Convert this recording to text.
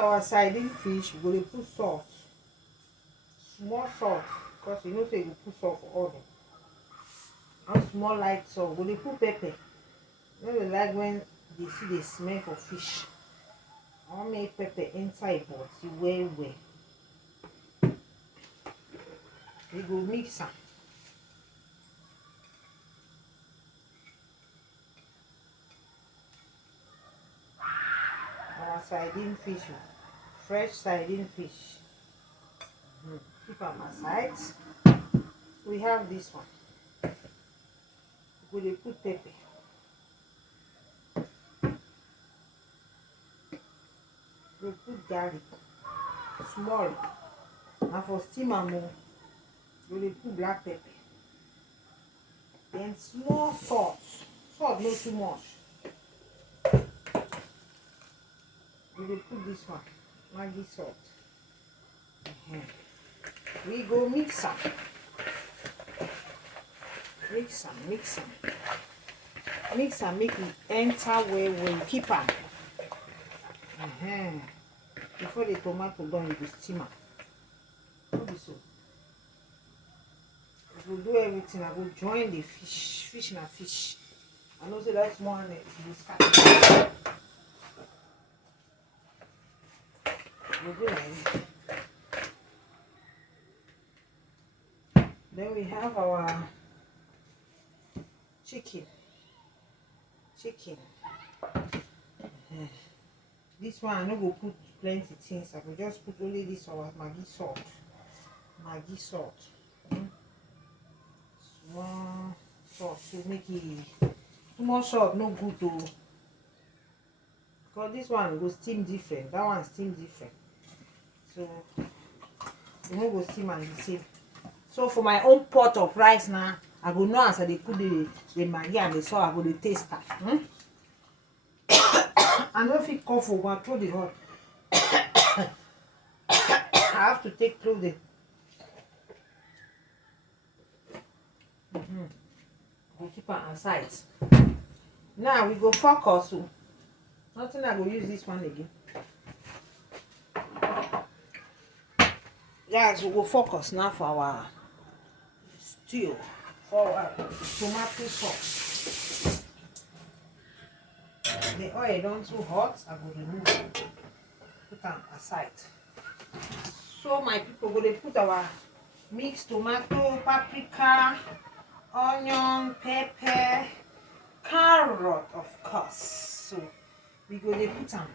our sardine fish, we go dey put salt, small salt, because you know say you go put salt for all. And small light salt. We go dey put pepper. No dey like when they see the smell for fish. I wan make pepper inside body well well. We go mix am. Our sardine fish, fresh sardine fish. Keep am aside. We have this one. We go dey put pepper. We put garlic small. Na for steam am o. We dey put black pepper. Then small salt. Salt no too much. We dey put this one, Maggi salt. We go mix am. Mix am, mix am. Mix am make it enter well well. Keep am. Before the tomato done, you go steam am. No be so. I go do everything. I go join the fish. Fish na fish. I know say that's one will start. We'll do like that. Then we have our chicken. This one I no go put plenty things. I go just put only this our Maggi salt. Maggi salt. Small salt to make it. Too much salt no good though. Because this one go steam different. That one steam different. So you no go steam am the same. So for my own pot of rice now, I go know as I dey put the Maggi and the salt, I go dey taste am. I no fit cough over through the hot. I have to take clothing. We'll keep am aside. Now we go focus. Nothing I go use this one again. Yes, we go focus now for our stew, for our tomato sauce. The oil don't too hot, I go remove it. Put them aside. So my people go to put our mixed tomato, paprika, onion, pepper, carrot of course. So we go to put them.